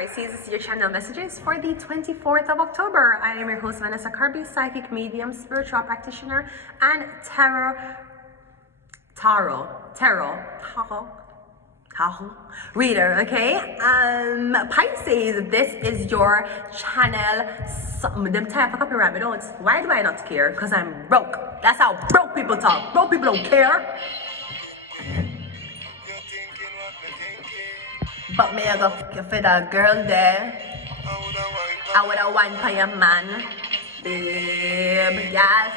Pisces, this is your channel messages for the 24th of October. I am your host, Vanessa Carby, psychic medium, spiritual practitioner, and tarot reader, okay? Pisces, this is your channel. Them type of copyright, but don't. Why do I not care? Because I'm broke. That's how broke people talk. Broke people don't care. But me, I go for that girl there. I would have wine for your man. Babe, yes.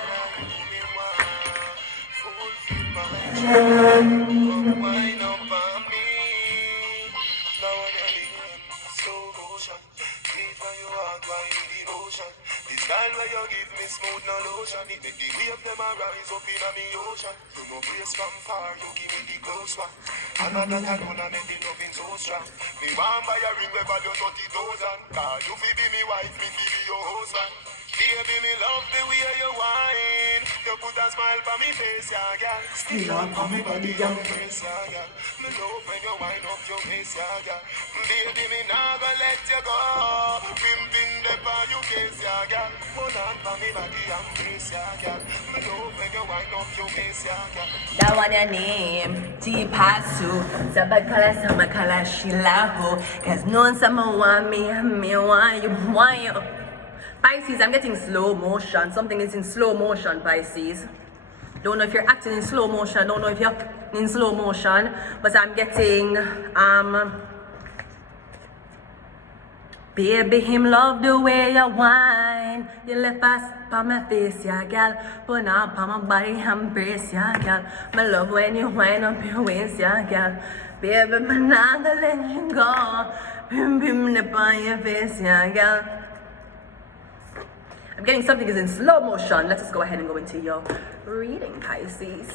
Style where you give me smooth no lotion. It make the wave them a rise up in me ocean. You no brace from far, you give me the close one. Another alone and make the loving so strong. Me want buy a ring where value 30,000. Cause you fi be me wife, me fi be your husband. Baby, me love the way you whine. You put a smile on me face, yeah, girl. Still on me body, young face, yeah, girl. Me love when you wind up your face, yeah, girl. Baby, me nah go let you go. Pimpin' the on you case, yeah, girl. Hold on me body, young face, yeah, girl. Me love when you wind up your face, yeah, girl. That one your name, T-Pasu. Sabakala, Samakala, Shilahu. Cause no one someone want me want you, want you. Pisces, I'm getting slow motion. Something is in slow motion, Pisces. Don't know if you're acting in slow motion. Don't know if you're in slow motion. But I'm getting, baby, him love the way you whine. You left us on my face, yeah, gal. Put up on my body and brace, yeah, gal. My love when you whine up your waist, yeah, gal. Baby, but not gonna let you go. Bim, bim, nip on your face, yeah, gal. I'm getting something is in slow motion. Let's just go ahead and go into your reading, Pisces.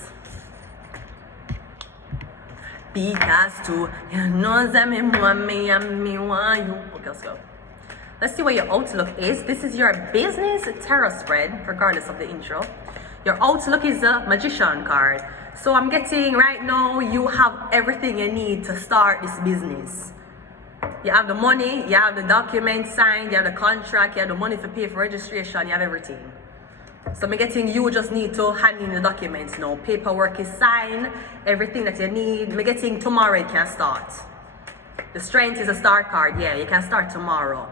Because to you know that me want me and me want you. Okay, let's go. Let's see what your outlook is. This is your business tarot spread, regardless of the intro. Your outlook is a magician card. So I'm getting right now you have everything you need to start this business. You have the money, you have the documents signed, you have the contract, you have the money to pay for registration, you have everything. So I'm getting you just need to hand in the documents now. Paperwork is signed, everything that you need. I'm getting tomorrow you can start. The strength is a start card, yeah, you can start tomorrow.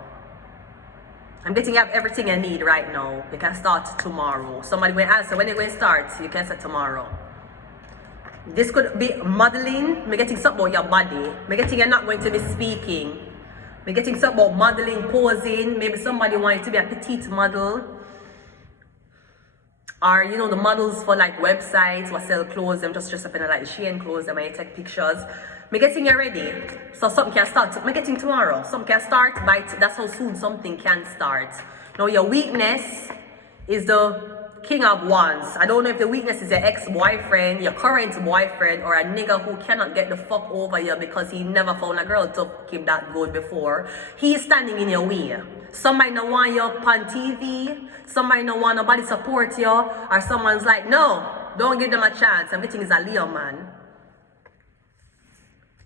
I'm getting you have everything you need right now. You can start tomorrow. Somebody will answer when it will start, you can start tomorrow. This could be modeling. I'm getting something about your body. I'm getting you're not going to be speaking. I'm getting something about modeling, posing. Maybe somebody wants to be a petite model. Or, you know, the models for like websites what sell clothes. Them just dress up in a like Shein clothes. Them I take pictures. I'm getting you ready. So something can start. I'm getting tomorrow. Something can start by, that's how soon something can start. Now your weakness is the King of Wands. I don't know if the weakness is your ex-boyfriend, your current boyfriend, or a nigga who cannot get the fuck over you because he never found a girl to keep that good before. He is standing in your way. Somebody don't want you up on TV. Somebody don't want nobody support you. Or someone's like, no, don't give them a chance. I'm getting is a Leo man.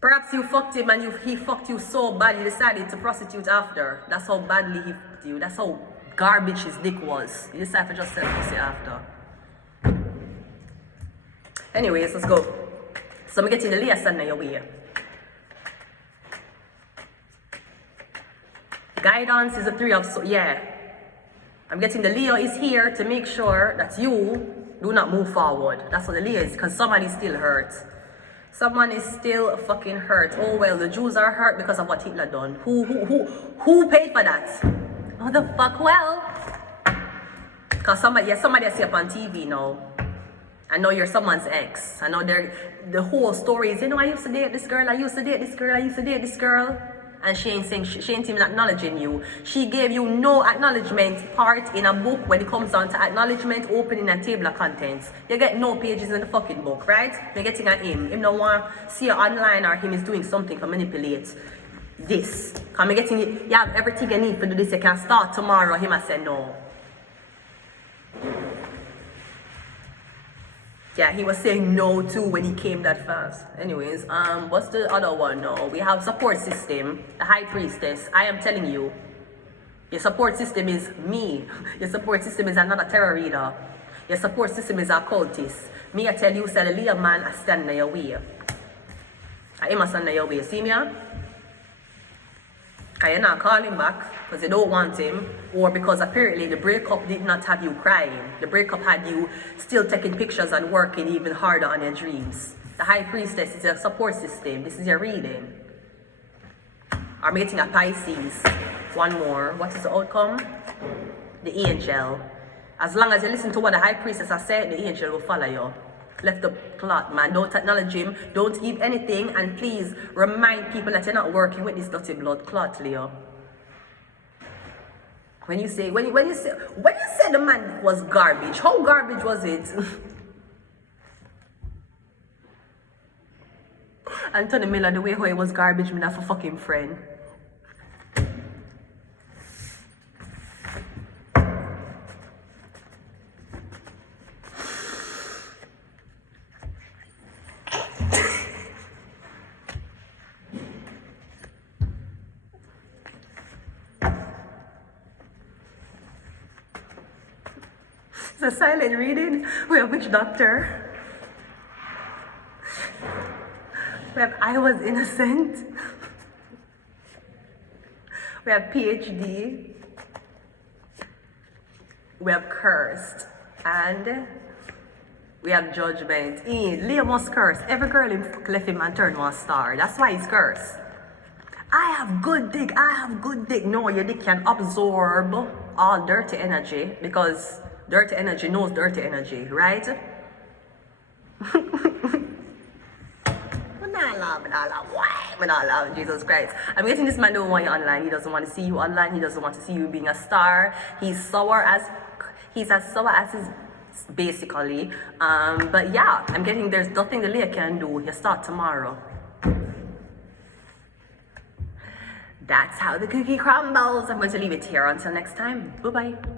Perhaps you fucked him and he fucked you so bad you decided to prostitute after. That's how badly he fucked you. That's how garbage his dick was. You decide to just sell pussy after. Anyways, let's go. So I'm getting the Leo sun in your way. Guidance is a 3 of so yeah. I'm getting the Leo is here to make sure that you do not move forward. That's what the Leo is, because somebody still hurt. Someone is still fucking hurt. Oh well, the Jews are hurt because of what Hitler done. Who paid for that? Oh the fuck well. Cause somebody I see up on TV now. I know you're someone's ex. I know the whole story is, you know, I used to date this girl, I used to date this girl, I used to date this girl. And she ain't saying, she ain't even acknowledging you. She gave you no acknowledgement part in a book when it comes down to acknowledgement, opening a table of contents. You get no pages in the fucking book, right? You're getting at him. Him don't want to see you online or him is doing something to manipulate this. Cause I'm getting it, you have everything you need to do this. You can start tomorrow. Him I say no. Yeah, he was saying no too when he came that fast. Anyways, what's the other one now? We have support system, the high priestess. I am telling you, your support system is me. Your support system is another tarot reader. Your support system is a cultist. Me, I tell you, say the little man I stand in your way. I am a stand in your way. See me? Because you're not calling back because you don't want him, or because apparently the breakup did not have you crying. The breakup had you still taking pictures and working even harder on your dreams. The high priestess is your support system. This is your reading. I'm getting a Pisces. One more. What is the outcome? The angel. As long as you listen to what the high priestess has said, the angel will follow you. Left the plot, man. Don't acknowledge him. Don't give anything. And please remind people that you're not working with this dirty blood clot, Leo. When you say the man was garbage, how garbage was it? Anthony Miller, the way how he was garbage, me not for fucking friend. It's a silent reading. We have witch doctor. We have I was innocent. We have PhD. We have cursed. And we have judgment. Leo must curse. Every girl in left him and turned one star. That's why he's cursed. I have good dick. I have good dick. No, your dick can absorb all dirty energy because dirty energy knows dirty energy, right? We're not love Jesus Christ. I'm getting this man don't want you online. He doesn't want to see you online. He doesn't want to see you being a star. He's as sour as his basically. But yeah, I'm getting there's nothing the Leo can do. You start tomorrow. That's how the cookie crumbles. I'm going to leave it here until next time. Bye bye.